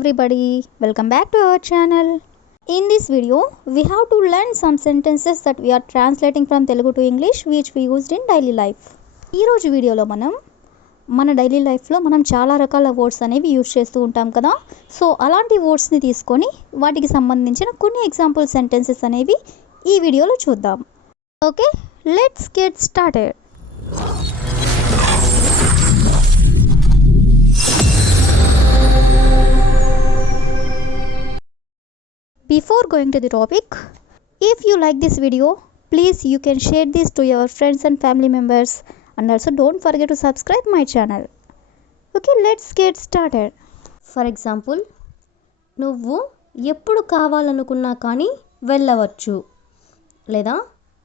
everybody, welcome back to our channel. In this video, we have to learn some sentences that we are translating from Telugu to English which we used in daily life. ఈ రోజు వీడియోలో మన daily లైఫ్లో మనం చాలా రకాల words అనేవి use చేస్తూ ఉంటాం కదా. సో అలాంటి వర్డ్స్ని తీసుకొని వాటికి సంబంధించిన కొన్ని ఎగ్జాంపుల్ సెంటెన్సెస్ అనేవి ఈ వీడియోలో చూద్దాం. Okay, let's get started. Before going to the topic, if you like this video, please you can share this to your friends and family members, and also don't forget to subscribe my channel. Okay, let's get started. For example, నువ్వు ఎప్పుడు కావాలనుకున్నా కానీ వెళ్ళవచ్చు, లేదా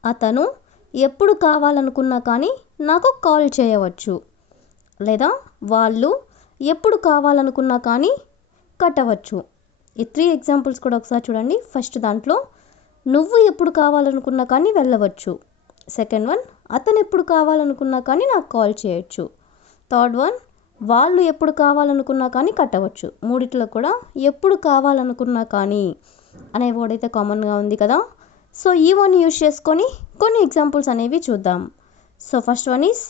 అతను ఎప్పుడు కావాలనుకున్నా కానీ నాకు కాల్ చేయవచ్చు, లేదా వాళ్ళు ఎప్పుడు కావాలనుకున్నా కానీ కట్టవచ్చు. ఈ 3 ఎగ్జాంపుల్స్ కూడా ఒకసారి చూడండి. ఫస్ట్ దాంట్లో నువ్వు ఎప్పుడు కావాలనుకున్నా కానీ వెళ్ళవచ్చు. సెకండ్ వన్, అతను ఎప్పుడు కావాలనుకున్నా కానీ నాకు కాల్ చేయొచ్చు. థర్డ్ వన్, వాళ్ళు ఎప్పుడు కావాలనుకున్నా కానీ కట్టవచ్చు. మూడిట్లో కూడా ఎప్పుడు కావాలనుకున్నా కానీ అనే వర్డ్ అయితే కామన్గా ఉంది కదా. సో ఈ వన్ యూజ్ చేసుకొని కొన్ని ఎగ్జాంపుల్స్ అనేవి చూద్దాం. సో ఫస్ట్ వన్ ఈస్,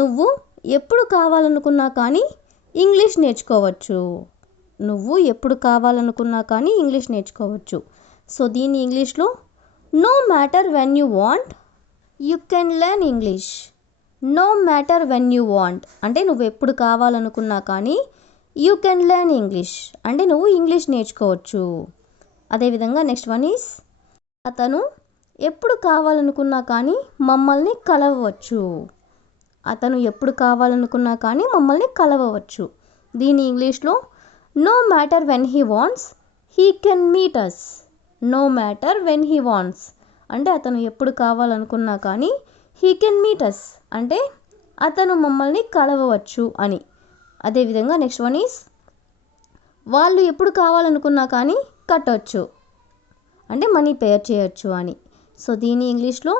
నువ్వు ఎప్పుడు కావాలనుకున్నా కానీ ఇంగ్లీష్ నేర్చుకోవచ్చు. నువ్వు ఎప్పుడు కావాలనుకున్నా కానీ ఇంగ్లీష్ నేర్చుకోవచ్చు. సో దీన్ని ఇంగ్లీష్లో no matter when you want you can learn English. No matter when you want అంటే నువ్వు ఎప్పుడు కావాలనుకున్నా కానీ యూ కెన్ లెర్న్ ఇంగ్లీష్ అంటే నువ్వు ఇంగ్లీష్ నేర్చుకోవచ్చు. అదేవిధంగా నెక్స్ట్ వన్ ఈస్, అతను ఎప్పుడు కావాలనుకున్నా కానీ మమ్మల్ని కలవవచ్చు. అతను ఎప్పుడు కావాలనుకున్నా కానీ మమ్మల్ని కలవవచ్చు. దీన్ని ఇంగ్లీష్లో no matter when he wants he can meet us. no matter when he wants అంటే అతను ఎప్పుడు కావాలనుకున్నా కానీ he can meet us అంటే అతను మమ్మల్ని కలవవచ్చు అని. అదేవిధంగా నెక్స్ట్ వన్ ఈస్, వాళ్ళు ఎప్పుడు కావాలనుకున్నా కానీ కట్టవచ్చు అంటే మనీ పే చేయొచ్చు అని. సో దీని ఇంగ్లీష్లో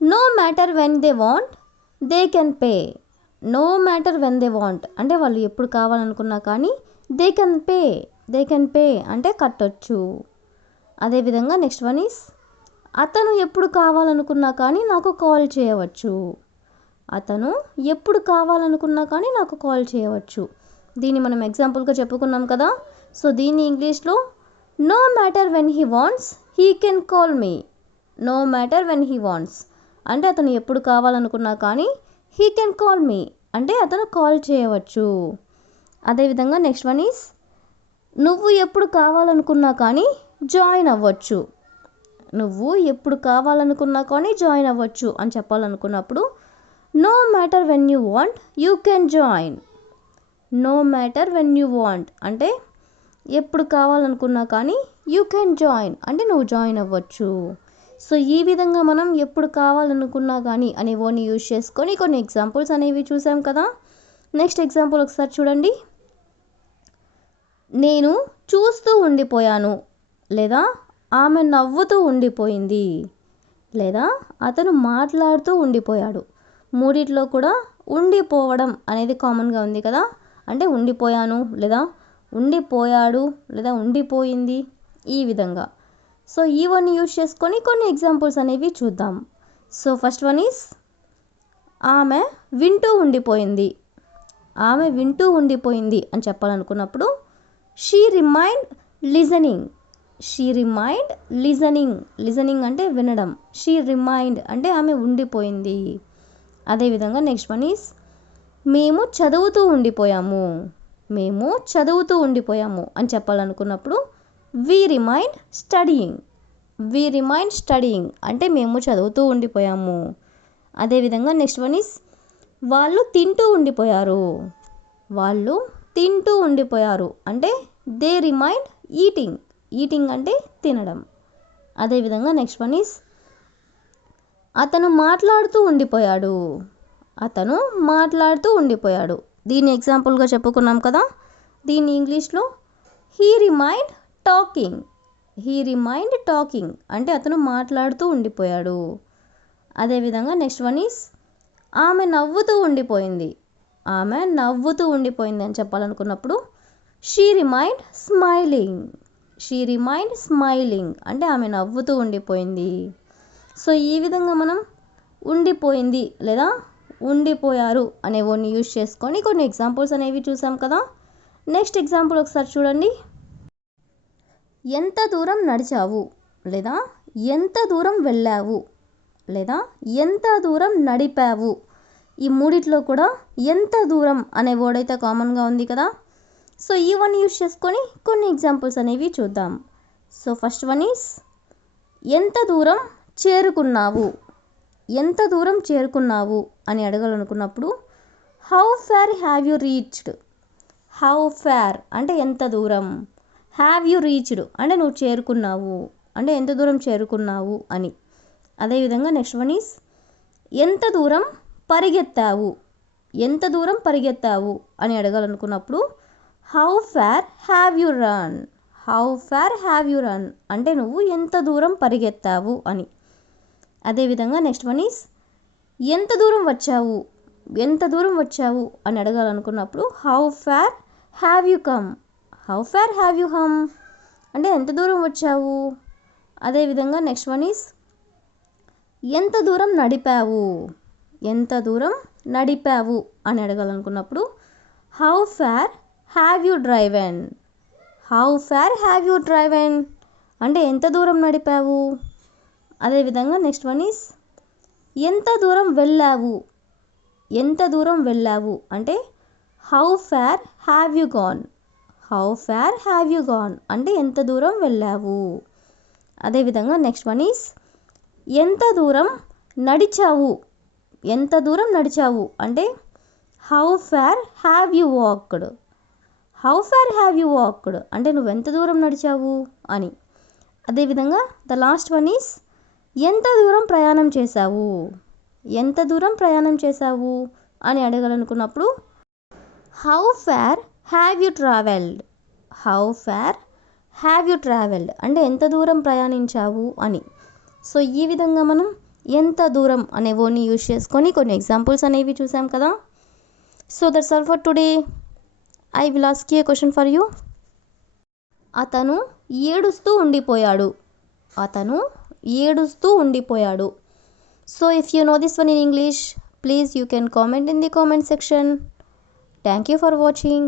no matter when they want they can pay. no matter when they want అంటే వాళ్ళు ఎప్పుడు కావాలనుకున్నా కానీ దే కెన్ పే అంటే కట్టొచ్చు. అదేవిధంగా నెక్స్ట్ వన్ ఈస్, అతను ఎప్పుడు కావాలనుకున్నా కానీ నాకు కాల్ చేయవచ్చు. అతను ఎప్పుడు కావాలనుకున్నా కానీ నాకు కాల్ చేయవచ్చు. దీన్ని మనం ఎగ్జాంపుల్గా చెప్పుకున్నాం కదా. సో దీన్ని ఇంగ్లీష్లో no matter when he wants he can call me. No matter when he wants అంటే అతను ఎప్పుడు కావాలనుకున్నా కానీ హీ కెన్ కాల్ మీ అంటే అతను కాల్ చేయవచ్చు. అదేవిధంగా నెక్స్ట్ వన్ ఈస్, నువ్వు ఎప్పుడు కావాలనుకున్నా కానీ జాయిన్ అవ్వచ్చు. నువ్వు ఎప్పుడు కావాలనుకున్నా కానీ జాయిన్ అవ్వచ్చు అని చెప్పాలనుకున్నప్పుడు no matter when you want you can join. No matter when you want అంటే ఎప్పుడు కావాలనుకున్నా కానీ యూ కెన్ జాయిన్ అంటే నువ్వు జాయిన్ అవ్వచ్చు. సో ఈ విధంగా మనం ఎప్పుడు కావాలనుకున్నా కానీ అనే వర్డ్ని యూజ్ చేసుకొని కొన్ని ఎగ్జాంపుల్స్ అనేవి చూసాం కదా. నెక్స్ట్ ఎగ్జాంపుల్ ఒకసారి చూడండి. నేను చూస్తూ ఉండిపోయాను, లేదా ఆమె నవ్వుతూ ఉండిపోయింది, లేదా అతను మాట్లాడుతూ ఉండిపోయాడు. మూడిట్లో కూడా ఉండిపోవడం అనేది కామన్గా ఉంది కదా. అంటే ఉండిపోయాను, లేదా ఉండిపోయాడు, లేదా ఉండిపోయింది ఈ విధంగా. సో ఈ వన్ యూజ్ చేసుకొని కొన్ని ఎగ్జాంపుల్స్ అనేవి చూద్దాం. సో ఫస్ట్ వన్ ఈస్, ఆమె వింటూ ఉండిపోయింది. ఆమె వింటూ ఉండిపోయింది అని చెప్పాలనుకున్నప్పుడు she remained listening. She remained listening అంటే వినడం. షీ రిమైండ్ అంటే ఆమె ఉండిపోయింది. అదేవిధంగా నెక్స్ట్ వన్ ఈస్, మేము చదువుతూ ఉండిపోయాము. మేము చదువుతూ ఉండిపోయాము అని చెప్పాలనుకున్నప్పుడు వి రిమైండ్ స్టడీయింగ్. వి రిమైండ్ స్టడీయింగ్ అంటే మేము చదువుతూ ఉండిపోయాము. అదేవిధంగా నెక్స్ట్ వన్ ఈస్, వాళ్ళు తింటూ ఉండిపోయారు. వాళ్ళు తింటూ ఉండిపోయారు అంటే దే రిమైండ్ ఈటింగ్ అంటే తినడం. అదేవిధంగా నెక్స్ట్ వన్ ఈస్, అతను మాట్లాడుతూ ఉండిపోయాడు. అతను మాట్లాడుతూ ఉండిపోయాడు. దీన్ని ఎగ్జాంపుల్గా చెప్పుకున్నాం కదా. దీన్ని ఇంగ్లీష్లో హీ రిమైండ్ టాకింగ్ అంటే అతను మాట్లాడుతూ ఉండిపోయాడు. అదేవిధంగా నెక్స్ట్ వన్ ఈస్, ఆమె నవ్వుతూ ఉండిపోయింది. ఆమె నవ్వుతూ ఉండిపోయింది అని చెప్పాలనుకున్నప్పుడు she remained smiling. She remained smiling అంటే ఆమె నవ్వుతూ ఉండిపోయింది. సో ఈ విధంగా మనం ఉండిపోయింది లేదా ఉండిపోయారు అనే వర్డ్ని యూజ్ చేసుకొని కొన్ని ఎగ్జాంపుల్స్ అనేవి చూసాం కదా. నెక్స్ట్ ఎగ్జాంపుల్ ఒకసారి చూడండి. ఎంత దూరం నడిచావు లేదా ఎంత దూరం వెళ్ళావు లేదా ఎంత దూరం నడిపావు. ఈ మూడిట్లో కూడా ఎంత దూరం అనే వర్డ్ అయితే కామన్గా ఉంది కదా. సో ఈ వన్ యూజ్ చేసుకొని కొన్ని ఎగ్జాంపుల్స్ అనేవి చూద్దాం. సో ఫస్ట్ వన్ ఈస్ ఎంత దూరం చేరుకున్నావు. ఎంత దూరం చేరుకున్నావు అని అడగాలనుకున్నప్పుడు how far have you reached. How far అంటే ఎంత దూరం, హ్యావ్ యూ రీచ్డ్ అంటే నువ్వు చేరుకున్నావు అంటే ఎంత దూరం చేరుకున్నావు అని. అదేవిధంగా నెక్స్ట్ వన్ ఈస్ ఎంత దూరం పరిగెత్తావు. ఎంత దూరం పరిగెత్తావు అని అడగాలనుకున్నప్పుడు how far have you run. How far have you run అంటే నువ్వు ఎంత దూరం పరిగెత్తావు అని. అదేవిధంగా నెక్స్ట్ వన్ ఈస్ ఎంత దూరం వచ్చావు. ఎంత దూరం వచ్చావు అని అడగాలనుకున్నప్పుడు how far have you come. How far have you come అంటే ఎంత దూరం వచ్చావు. అదేవిధంగా నెక్స్ట్ వన్ ఈస్ ఎంత దూరం నడిపావు. ఎంత దూరం నడిపావు అని అడగాలనుకున్నప్పుడు how far have you driven. How far have you driven అంటే ఎంత దూరం నడిపావు. అదేవిధంగా నెక్స్ట్ వన్ ఈస్ ఎంత దూరం వెళ్ళావు. ఎంత దూరం వెళ్ళావు అంటే how far have you gone. How far have you gone అంటే ఎంత దూరం వెళ్ళావు. అదేవిధంగా నెక్స్ట్ వన్ ఈస్ ఎంత దూరం నడిచావు. ఎంత దూరం నడిచావు అంటే how far have you walked. How far have you walked అంటే నువ్వు ఎంత దూరం నడిచావు అని. అదేవిధంగా ద లాస్ట్ వన్ ఈస్ ఎంత దూరం ప్రయాణం చేశావు. ఎంత దూరం ప్రయాణం చేశావు అని అడగాలనుకున్నప్పుడు how far have you travelled. How far have you travelled అంటే ఎంత దూరం ప్రయాణించావు అని. సో ఈ విధంగా మనం ఎంత దూరం అనే వర్డ్ని యూజ్ చేసుకొని కొన్ని ఎగ్జాంపుల్స్ అనేవి చూసాం కదా. So that's all for today. I will ask you A question for you. అతను ఏడుస్తూ ఉండిపోయాడు. అతను ఏడుస్తూ ఉండిపోయాడు. So if you know this one in English, please you can comment in the comment section. Thank you for watching.